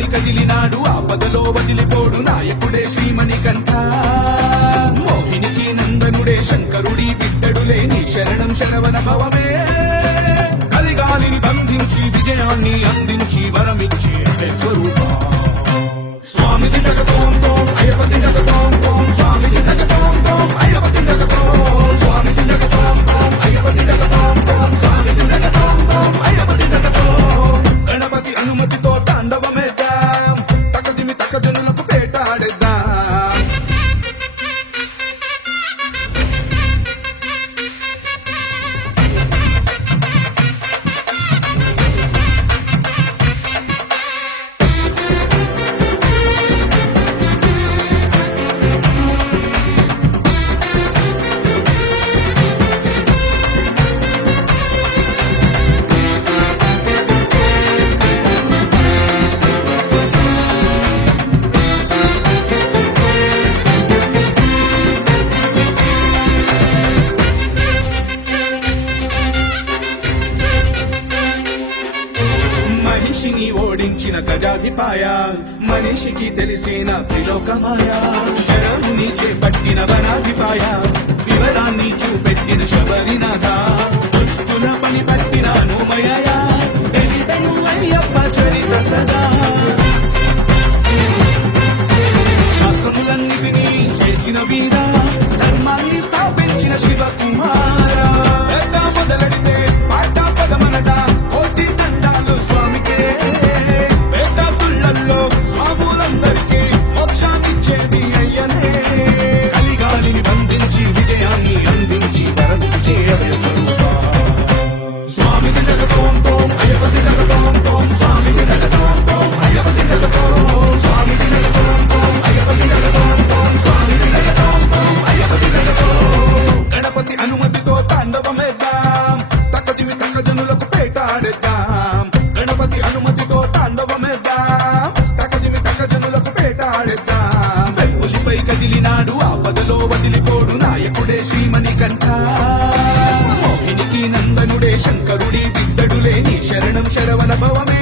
పులిపై కదిలినాడు ఆపదలో వదిలిపోడు నాయకుడే శ్రీమణికంఠ మోహినికి నందనుడే శంకరుడి బిడ్డడులే నీ శరణం శరవణ భవమే కలిగాలిని బంధించి విజయాన్ని అందించి వరమిచ్చి స్వరూప స్వామిది జగతోం తోం అయ్యపతి జగతోం తోం స్వామిది జగతోం తోం అయ్యపతి జగతోం స్వామిది జగతోం తోం అయ్యపతి జగతోం తోం స్వామిది జగతోం తోం అయ్యపతి జగతోం గణపతి అనుమతితో తాండవమేద్దాం తకదిమి తకజనులకు పేటాడేద్దాం మనిషిని ఓడించిన గజాధిపాయ మనిషికి తెలిసిన త్రిలోకమాయ శరముని చేపట్టిన వనాధిపాయ వివరాన్ని చూపెట్టిన శబరినాథ దుష్టుల పని పట్టిన నోమయ తెలిపెను అయ్యప్ప చరిత సదా శాస్త్రములన్నీ విని చేర్చిన వీర ధర్మాన్ని స్థాపించిన శివకుమార మొదలడితే పాట పదమనట కోటి దండాలు స్వామికే పేట తుళ్ళల్లో స్వాములందరికీ మోక్షాన్నిచ్చేది అయ్యనే కలిగాలిని బంధించి విజయాన్ని అందించి వరమిచ్చే అభయ స్వరూప స్వామిది జగతోం తోం అయ్యపతి జగతోం తోం స్వామిది జగతోం తోం అయ్యపతి జగతోం స్వామిది జగతోం తోం అయ్యపతి జగతోం తోం స్వామిది జగతోం తోం అయ్యపతి జగతోం గణపతి అనుమతితో తాండవమేద్దాం తకదిమి తకజనులకు పేటాడేద్దాం గణపతి అనుమతితో తాండవమేద్దాం తకదిమి తకజనులకు పేటాడేద్దాం పులిపై కదిలినాడు ఆపదలో వదిలిపోడు నాయకుడే శ్రీమణికంఠ మోహినికి నందనుడే శంకరుడి బిడ్డడులే నీ శరణం శరవణ భవమే